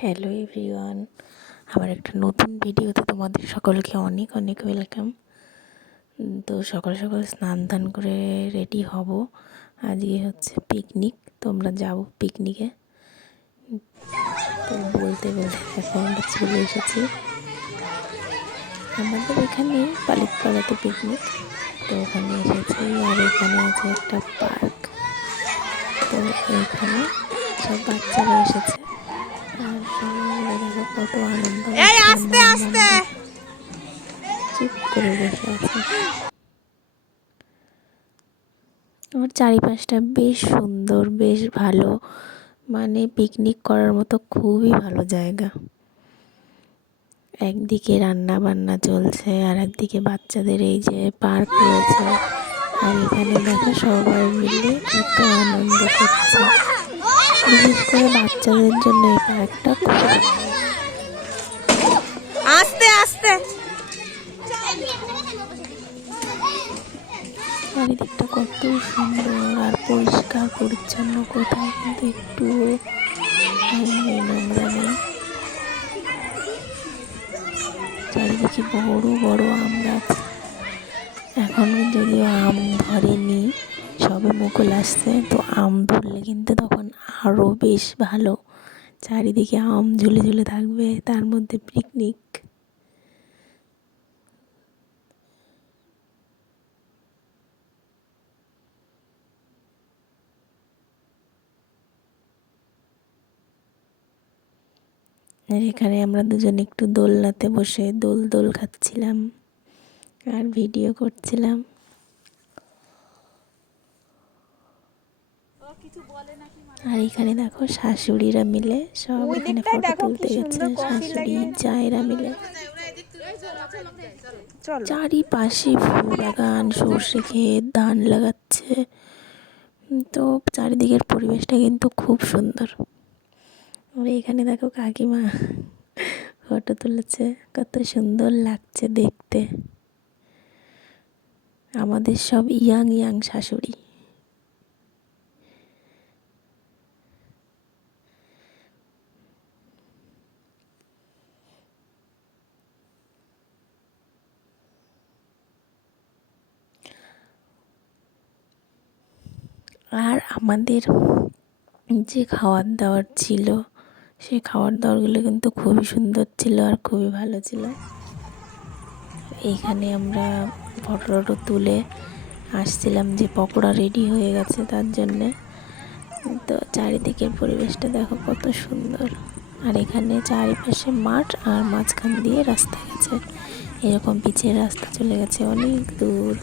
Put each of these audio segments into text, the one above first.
Hello everyone আমার একটা নতুন ভিডিওতে তোমাদের সকলকে অনেক অনেক ওয়েলকাম তো সকাল সকাল স্নান, ধান করে রেডি হব। আজকে হচ্ছে পিকনিক তোমরা যাব পিকনিকে তো বলতে বলতে আমরা চলে এসেছি। আমাদের এখানে পালিতপাড়াতে পিকনিক তো ওখানে এসেছি আর এখানে আছে একটা পার্ক তো এখানে সব বাচ্চারা এসেছে। এই, আস্তে আস্তে। আমার চারিপাশটা বেশ সুন্দর, বেশ ভালো। মানে পিকনিক করার মতো খুবই ভালো জায়গা। একদিকে রান্না বান্না চলছে, আর একদিকে বাচ্চাদের এই যে পার্ক রয়েছে। আর এখানে দেখো সবাই মিলে কত আনন্দ করছে। বিশেষ করে বাচ্চাদের জন্য এই পার্কটা আস্তে আস্তে। চারিদিকটা কত সুন্দর আর পরিষ্কার পরিচ্ছন্ন কোথাও কিন্তু একটু নোংরা নেই। চারিদিকে বড় বড় আম গাছ। এখনও যদিও আম ধরেনি সবে মুকুল আসছে। তো আম ধরলে কিন্তু তখন আরও বেশ ভালো। চারিদিকে আম ঝুলে ঝুলে থাকবে, তার মধ্যে পিকনিক এখানে আমরা দুজন একটু দোলনাতে বসে দোল দোল খাচ্ছিলাম আর ভিডিও করছিলাম। আর এখানে দেখো শাশুড়িরা মিলে সব এখানে ফটো তুলতে গেছে শাশুড়ি। জায়েরা মিলে। চারিপাশে ফুল বাগান সর্ষে ক্ষেত ধান লাগাচ্ছে। তো চারিদিকের পরিবেশটা কিন্তু খুব সুন্দর। আর এখানে দেখো কাকিমা ফটো তুলেছে কত সুন্দর লাগছে দেখতে। আমাদের সব ইয়াং ইয়াং শাশুড়ি। আর আমাদের যে খাওয়ার দাওয়ার ছিল, সেই খাওয়ার দাওয়ারগুলো কিন্তু খুবই সুন্দর ছিল আর খুবই ভালো ছিল। এইখানে আমরা ফটো টটো তুলে আসছিলাম যে পকোড়া রেডি হয়ে গেছে তার জন্যে। তো চারিদিকের পরিবেশটা দেখো কত সুন্দর। আর এখানে চারিপাশে মাঠ আর মাঝখান দিয়ে রাস্তা গেছে। এরকম পিছের রাস্তা চলে গেছে অনেক দূর।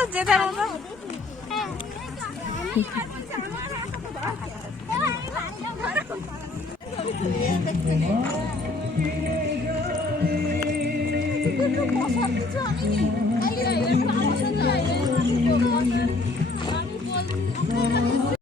যাও যে যার মতো আমি বলছি